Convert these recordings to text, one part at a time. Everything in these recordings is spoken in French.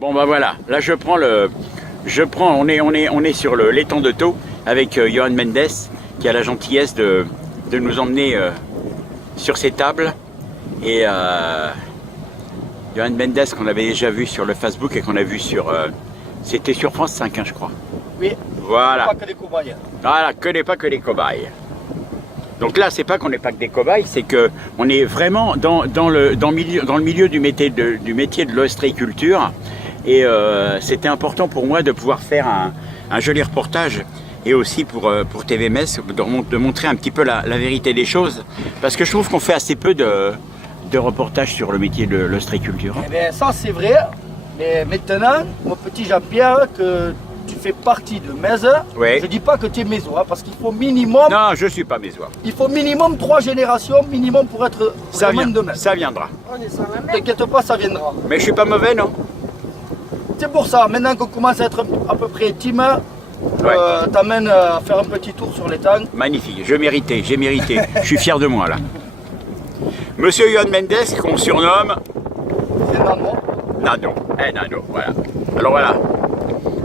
Bon bah voilà, là on est sur l'étang de Thau avec Johan Mendes qui a la gentillesse de nous emmener sur ces tables et Johan Mendes qu'on avait déjà vu sur le Facebook et qu'on a vu sur c'était sur France 5 hein, je crois. Oui. Voilà. Pas que des cobayes. Voilà, pas que des cobayes. Donc là, c'est pas qu'on n'est pas que des cobayes, c'est que on est vraiment dans le milieu du métier de l'ostréiculture. Et c'était important pour moi de pouvoir faire un joli reportage et aussi pour TVMS de montrer un petit peu la vérité des choses. Parce que je trouve qu'on fait assez peu de reportages sur le métier de l'ostréiculture. Eh bien, ça c'est vrai, mais maintenant, mon petit Jean-Pierre, que tu fais partie de Mèze, oui. Je dis pas que tu es mésois, parce qu'il faut minimum... Non, je suis pas mésois. Il faut minimum 3 générations, minimum pour être vraiment de Mèze. Ça viendra. T'inquiète pas, ça viendra. Mais je suis pas mauvais, non? C'est pour ça, maintenant qu'on commence à être à peu près intime, ouais. T'amènes à faire un petit tour sur l'étang. Magnifique, j'ai mérité. Je suis fier de moi là. Monsieur Johan Mendes, qu'on surnomme... C'est Nano. Nano, Nano, voilà. Alors voilà,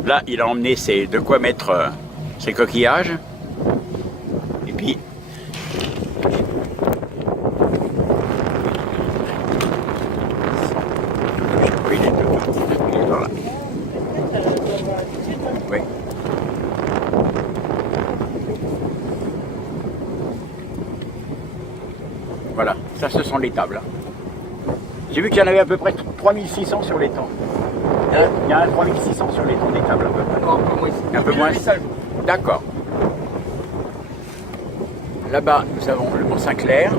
là il a emmené de quoi mettre ses coquillages. Et puis... Oui. Voilà, ça ce sont les tables. J'ai vu qu'il y en avait à peu près 3600 sur l'étang. Il y en a 3600 sur l'étang des tables à peu près. Non, un peu moins. Un peu moins. D'accord. Là-bas, nous avons le Mont-Saint-Clair.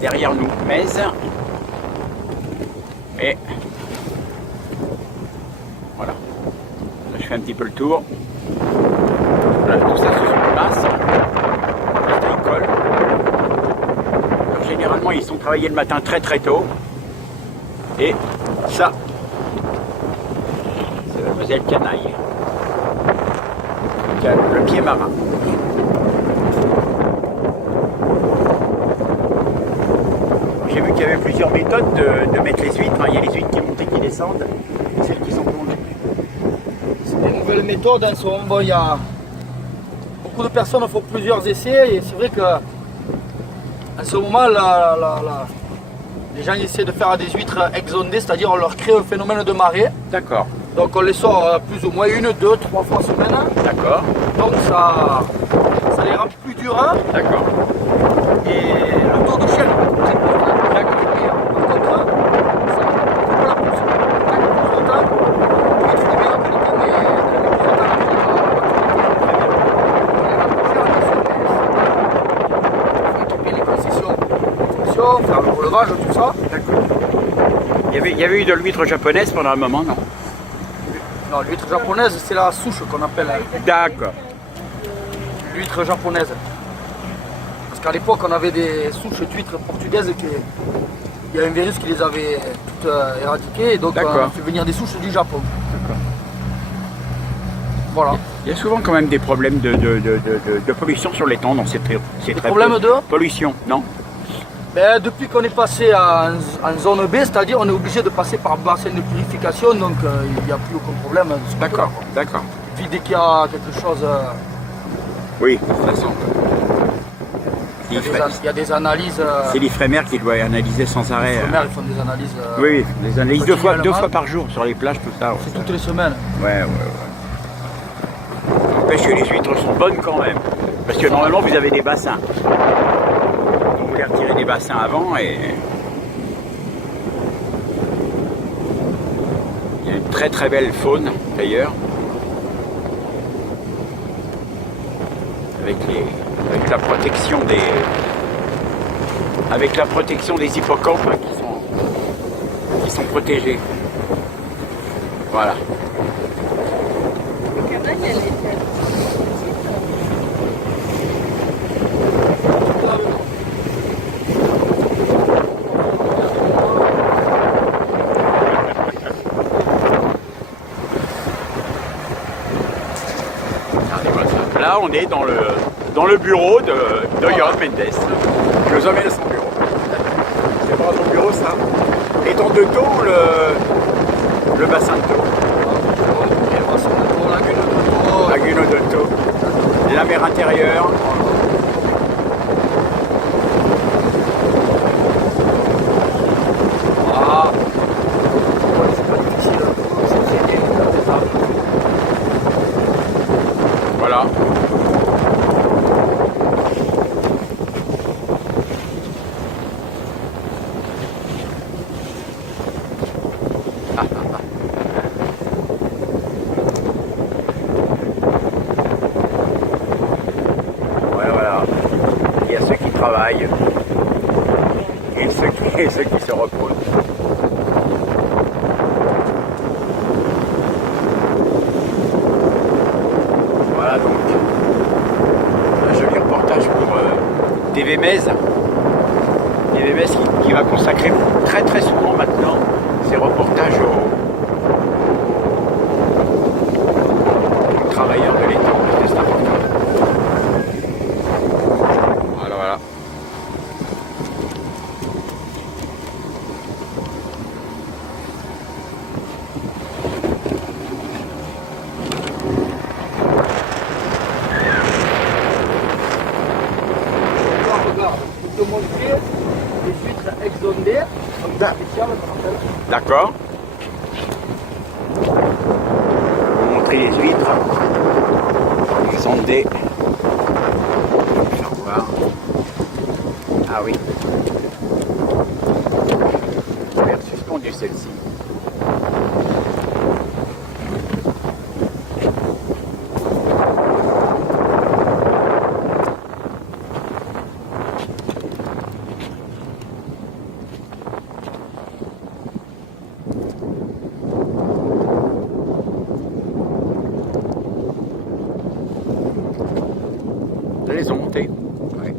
Derrière nous, Mèze. Et voilà. Là, je fais un petit peu le tour. Voilà, tout ça, ce sont des masses. Alors, généralement, ils sont travaillés le matin très tôt. Et ça, c'est Mademoiselle Canaille. Qui a le pied marin. J'ai vu qu'il y avait plusieurs méthodes de mettre les huîtres. Il y a les huîtres qui montent et qui descendent, et celles qui sont plongées. C'est des nouvelles méthodes. En ce moment, il y a beaucoup de personnes font plusieurs essais et c'est vrai que en ce moment, les gens essaient de faire des huîtres exondées, c'est-à-dire on leur crée un phénomène de marée. D'accord. Donc on les sort plus ou moins 1, 2, 3 fois semaine. D'accord. Donc ça les rend plus durs. Hein. D'accord. Et le taux de chair est beaucoup plus important. D'accord. Par contre, ça coupe la pousse. Tant que plus de temps, l'huître de meilleure qualité, mais le plus de temps, les concessions, faire le relevage, tout ça. D'accord. Il y avait eu de l'huître japonaise pendant un moment, non? Non, l'huître japonaise, c'est la souche qu'on appelle. D'accord. L'huître japonaise. Parce qu'à l'époque, on avait des souches d'huîtres portugaises il y a un virus qui les avait toutes éradiquées, et donc on a fait venir des souches du Japon. D'accord. Voilà. Il y a souvent quand même des problèmes de pollution sur l'étang dans ces problèmes de pollution, non? Ben, depuis qu'on est passé en zone B, c'est-à-dire on est obligé de passer par bassin de purification, donc il n'y a plus aucun problème. D'accord, d'accord. Puis dès qu'il y a quelque chose... oui, de toute façon. Il y a des analyses... c'est l'Ifremer qui doit analyser sans arrêt. L'Ifremer, ils font des analyses... oui, des analyses deux fois par jour sur les plages, tout ça. C'est toutes les semaines. Ouais. N'empêche que les huîtres sont bonnes quand même. Parce que normalement, vous avez des bassins. Vous les retirez des bassins avant et... Il y a une très belle faune d'ailleurs. Avec la protection des hippocampes hein, qui sont protégés. Voilà. Là, on est dans le bureau de Johan Mendes. Je vous emmène à son bureau. ça. Les dents de taux ou le bassin de taux? Lagune de taux. La mer intérieure. Ah, c'est pas difficile. Voilà. Voilà. Il y a ceux qui travaillent et ceux qui se reposent. Voilà donc un joli reportage pour TV Metz. TV Metz qui va consacrer très souvent maintenant ses reportages aux travailleurs de l'État. C'est important. Voilà. Regarde, je te montrer les huîtres exondées, comme spécial, on appelle. D'accord. Vous montrer les huîtres. Sondées. Faire voir. Ah oui. Faire suspendu celle-ci. Là, les ont montés. Ouais.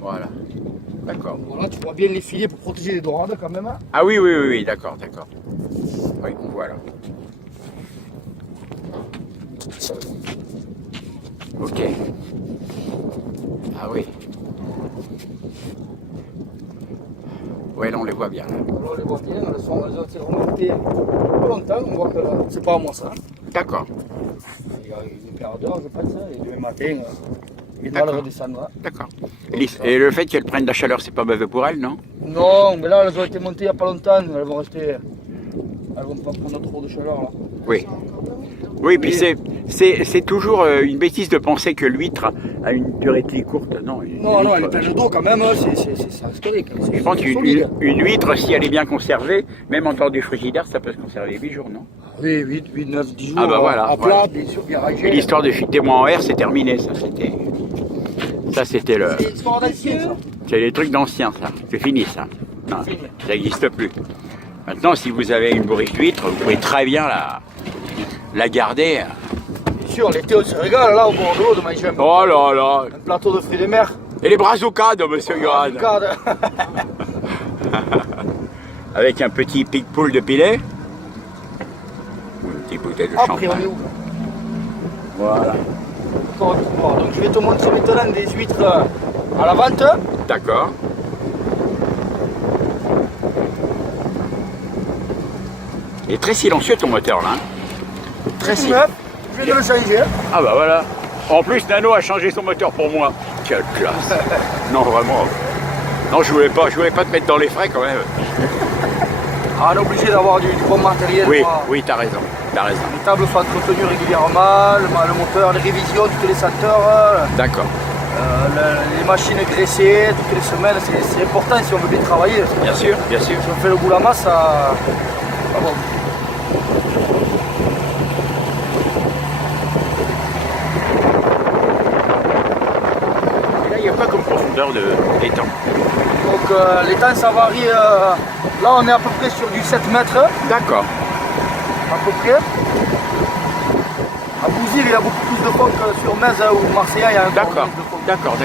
Voilà. D'accord. Voilà, tu vois bien les filets pour protéger les dorades quand même. Hein. Ah oui, d'accord. Oui, on voit là. Ok. Ah oui. Ouais, là on les voit bien. Là. Là, on les voit bien, elles ont été remontées pas longtemps, on voit que c'est pas à moi ça. D'accord. Il y a une paire d'heures, je pense, et demain matin, il doit le redescendre. D'accord. Et le fait qu'elles prennent de la chaleur, c'est pas mauvais pour elles, non? Non, mais là, elles ont été montées il n'y a pas longtemps, elles vont rester. Elles vont pas prendre trop de chaleur là. Oui. Oui, puis c'est toujours une bêtise de penser que l'huître a une durée de vie courte. Non, Non, elle est pleine d'eau quand même, c'est historique. Je pense qu'une huître, si elle est bien conservée, même en temps du frigidaire, ça peut se conserver 8 jours, non? Oui, 8, 9, 10 jours. Ah bah voilà. À plat, bien sûr, bien rangé. Et l'histoire des mois en R, c'est terminé, ça c'était le... C'est l'histoire d'ancien, ça. C'est les trucs d'anciens, ça. C'est fini, ça. Non, ça n'existe plus. Maintenant, si vous avez une bourriche d'huître, vous pouvez très bien la garder. Bien sûr, l'été, on se régale là au bord de l'eau de manger Oh là là. un plateau de fruits de mer. Et les brassoucades, monsieur Johan. Avec un petit pic-poule de pilet. Ou une petite bouteille de Après, on est champagne. où? Voilà. Donc je vais te montrer maintenant des huîtres à la vente. D'accord. Il est très silencieux ton moteur là. Hein. Très silencieux. Je viens de le changer. Ah bah voilà. En plus, Nano a changé son moteur pour moi. Quelle classe. Non, vraiment. Non, je voulais pas te mettre dans les frais quand même. Ah, on est obligé d'avoir du bon matériel. Oui, t'as raison. Les tables sont entretenues régulièrement, le moteur, les révisions toutes les 7 heures. D'accord. Les machines graissées toutes les semaines, c'est important si on veut bien travailler. Bien sûr. Si on fait le bout la masse, ça... Ah bon. Et là, il n'y a pas comme profondeur d'étang. Donc l'étang ça varie, là on est à peu près sur du 7 mètres. D'accord. À peu près. À Bouzil il y a beaucoup plus de fond que sur Metz ou Marseille il y a un peu plus de fond. D'accord.